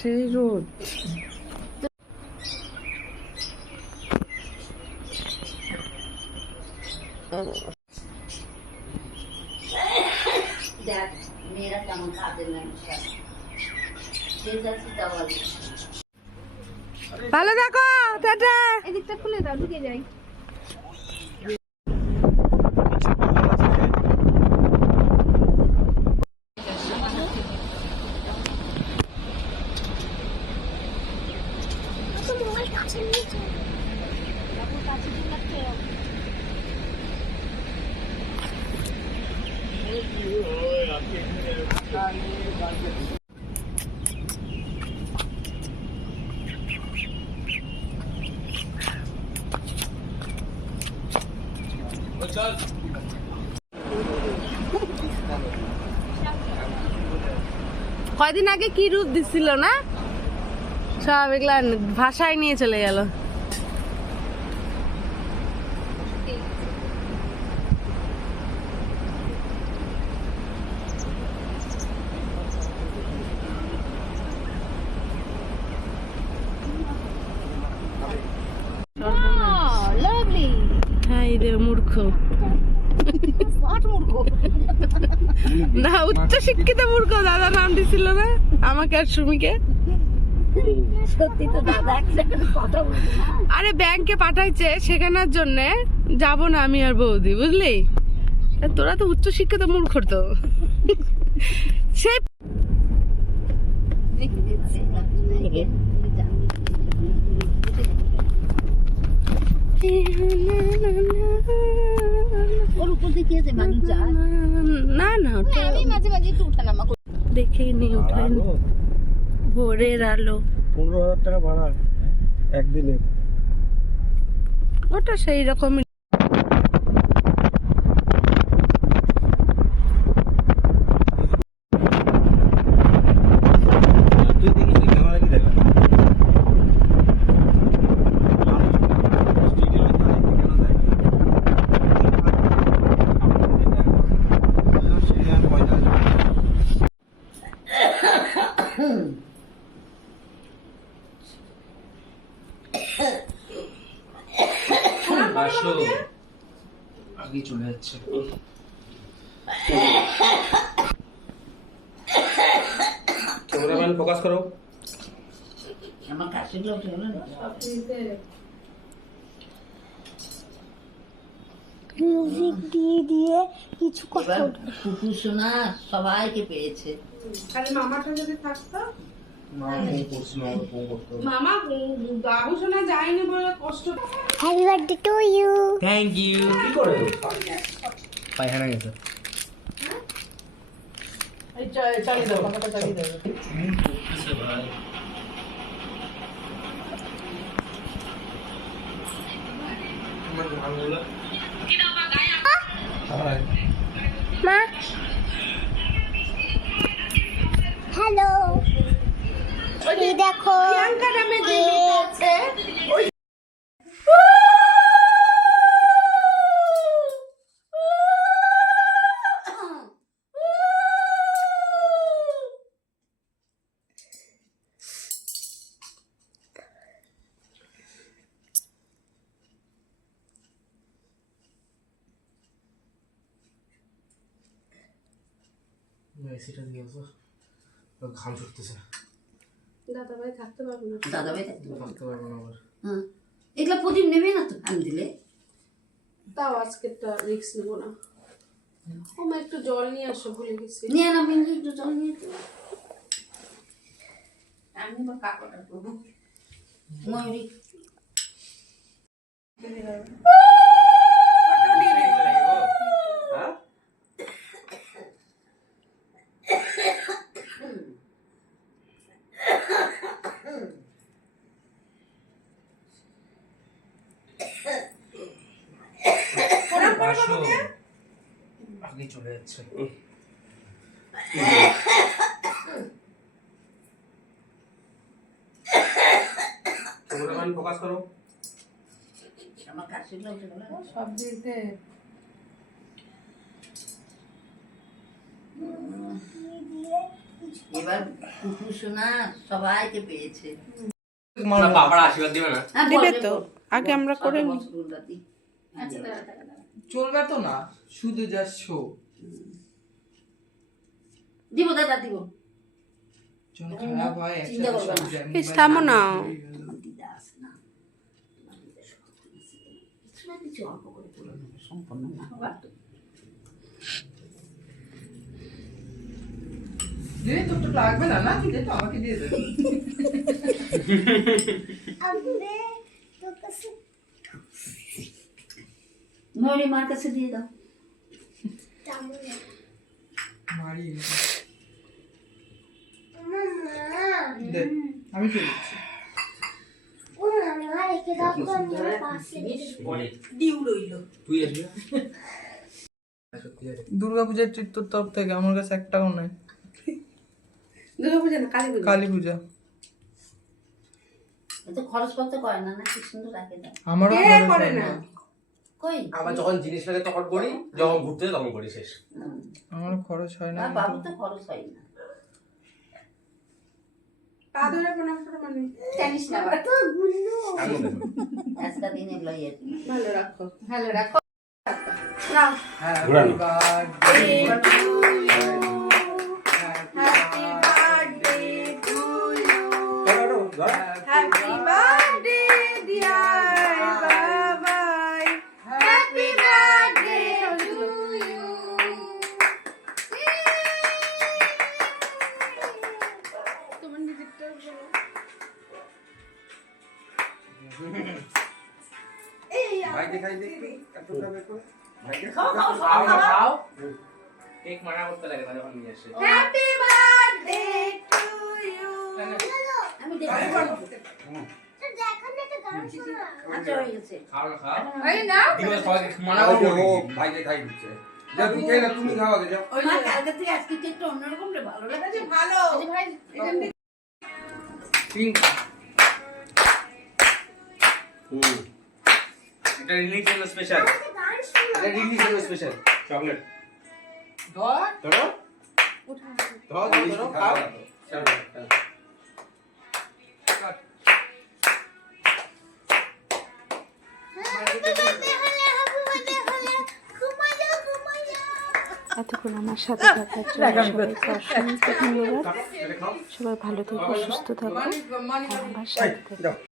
সেই রোদ। मेरा केमन खाते ভালো দেখো, টাটা। এদিকটা খুলে দাও, ঢুকে যাই। কয়দিন আগে কি রূপ দিছিল না, সব এগুলা ভাষায় নিয়ে চলে গেল। হ্যাঁ রে মূর্খ, না উচ্চ শিক্ষিত মূর্খ দাদা নাম দিছিল না আমাকে আর সুমিকে। সত্যি তো দাদা কথা বলছে। আরে ব্যাংকে পাঠাইছে শেখানোর জন্য, যাব না আমি আর বৌদি, বুঝলি? তোরা তো উচ্চ শিক্ষিত মূর্খ তো। সে ওর উপর দিয়ে গিয়েছে মানুষ যায় না না, আমি মাঝে মাঝে একটু উঠানামা করি। দেখেই নি উঠাইনি। ভোরের আলো, 15,000 টাকা ভাড়া একদিনে। ওটা সেই রকমই। আগে চলে যাচ্ছে। ক্যামেরাম্যান ফোকাস করো। আমার কাশিগুলো উঠে গেল না। মিউজিক দিয়ে দিয়ে কিছু কথা এবার কুকুর সোনা সবাইকে পেয়েছে। খালি মামাটা যদি থাকতো। মামা বাবু শোনা যায়নি বলে কষ্ট। Happy birthday to you. Thank you. কি করে পায়খানা গেছে। চালিয়ে দাও, পাখাটা চালিয়ে দাও। আচ্ছা ভাই আমার ভাঙলো। হাই মা হ্যালো, এই দেখো প্রিয়াঙ্কা নামে যে মেয়েটা আছে, ওই এসিটা দিয়ে আসো, ঘাম ছুটতেছে। দাদা ভাই থাকতে পারবো না। দাদা ভাই থাকতে পারবো না আবার। হ্যাঁ, এগুলা প্রদীপ নেবে না তো আমি দিলে। তাও আজকেরটা রিস্ক নেবো না। ও মা একটু জল নিয়ে আসো, ভুলে গেছি। নিয়ে না বিন্দু একটু জল নিয়ে তো আমি বা কাকড়টা করবো ময়ূরী। আগে চলে যাচ্ছে। ক্যামেরাম্যান ফোকাস করো। আমার কাশিগুলো উঠে গেল। সব দিক দিয়ে এবার কুকু সোনা সবাইকে পেয়েছে। না বাবার আশীর্বাদ দিবে না? হ্যাঁ, দিবে বল, তো, বল। আগে আমরা করে নিই। রসগোল্লা দিই। আচ্ছা, দাঁড়া, দাঁড়া, দাঁড়া। চলবে তো না, শুধু যা শো। দিব দাদা, দিব। জন খারাপ হয় চিন্তা একসাথে করবে সব না। জ্যাম এই থামো না। আমার দিদা আসে না। আমার দিদা সব কিছু কিছু না কিছু অল্প করে তুলে নেবে, সম্পূর্ণ না হবার তো। দিদি তোর তো লাগবে না, না কি দে তো আমাকে দিয়ে দে। আবে তো কাছে ময়ূরী মার কাছে দিয়ে দাও। যাবো না মারি মামা দে, আমি চলে যাচ্ছি। ও মামা রেখে দাও তো আমি পাশে ডিউ রইলো। তুই আসবি না? সত্যি আছে। দুর্গাপূজার ট্রিট তোর তরফ থেকে আমার কাছে একটাও নাই। দুর্গাপূজা না, কালী পূজা। কালী পূজা এত খরচপত্র করে না, না কি সুন্দর রাখে দাও। আমারও কে খরচ করে হয় না? কই? আমার যখন জিনিস লাগে তখন করি, যখন ঘুরতে যাই তখন করি, শেষ। আমারও খরচ হয় না। আর বাবু তো খরচ হয় না। পা ধরে প্রণাম করো মানে। জানিস না আবার। তো গুলো আমি দেখো। আজকা দিন এগুলো ইয়ে। ভালো রাখো। ভালো রাখো। নাও। হ্যাপি ঘুরানো। Birthday to you. Happy birthday to you. Happy birthday, dear Babai. Happy birthday to you. তোমার নিজেরটা বলো। ভাই দেখাই দেখি এত খাবে তো খাও, খাও, খাও খাও, খাও। খাও কেক মানা করতে লাগে না যখন নিয়ে আসে Happy birthday to you. আমি দেখি। তো দেখো না তো গান শোনা আচ্ছা, হয়ে গেছে। খাও না খাও আরে না। দিবে সবাইকে মানা ও করতে ভাই দেখাই দিচ্ছে যা তুই খেয়ে না, তুমি খাওয়া যাও। মা, কালকে থেকে আজকে কেকটা অন্যরকম রে, ভালো লাগছে। ভালো। এই যে ভাই, এখান থেকে পিঙ্ক এটা রিলিজ জন্য স্পেশাল গান শোনা এটা রিলিজ জন্য স্পেশাল চকলেট ধর ধরো ধর জিনিস ধরো, খাওয়া খাও। তো। চলো এতক্ষণ আমার সাথে থাকার জন্য সবাইকে অসংখ্য ধন্যবাদ। এটা খাও সবাই ভালো থেকো, সুস্থ থাকো, মানি আর আমার সাথে থেকো।